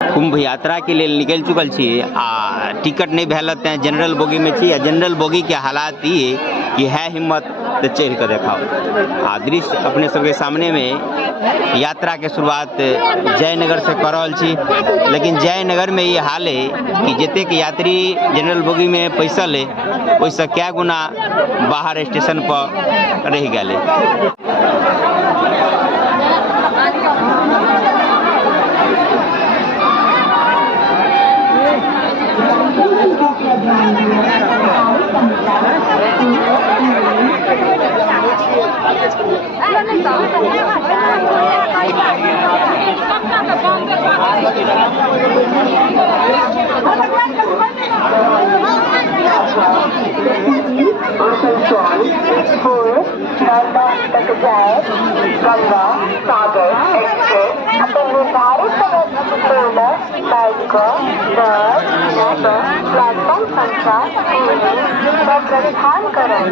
कुंभ यात्रा के लिए निकल चुकल छी आ टिकट नहीं भेल जनरल बोगी में छी। जनरल बोगी के हालात ये कि है हिम्मत तो चढ़ कर देखाओ। आ दृश्य अपने सबके सामने में यात्रा के शुरुआत जयनगर से कर रहल छी, लेकिन जयनगर में ये हाल है कि जते के यात्री जनरल बोगी में पैसा ले वैसे क्या गुना बाहर स्टेशन पर रह गए। तक जाए गंगा सागर एक्सप्रेस अपने निर्धारित समय 16 मई को 10 मिनट प्लेटफॉर्म संख्या 3 पर प्रस्थान करें।